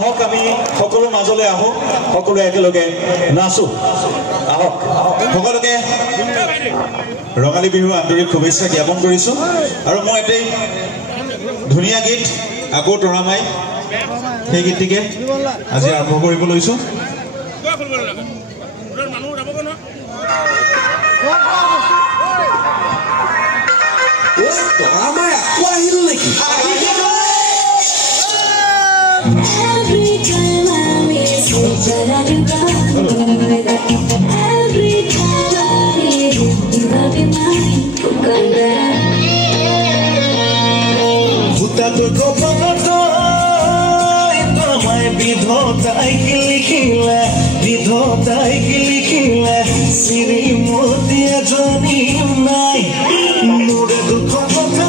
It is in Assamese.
আহক আমি সকলো মাজলৈ আহোঁ সকলোৱে একেলগে নাচো আহক সকলোকে ৰঙালী বিহুৰ আন্তৰিক শুভেচ্ছা জ্ঞাপন কৰিছোঁ আৰু মই এটাই ধুনীয়া গীত আকৌ তৰামাই সেই গীতটিকে আজি আৰম্ভ কৰিব লৈছোঁ তৰামাই আকৌ আহিল নেকি Every time I miss you, but I do every time I need you, you love me, mine. Buta to panato, ito may bidhota ay kilikila, bidhota ay kilikila, siri mo diya jani nay, mure dukho pata.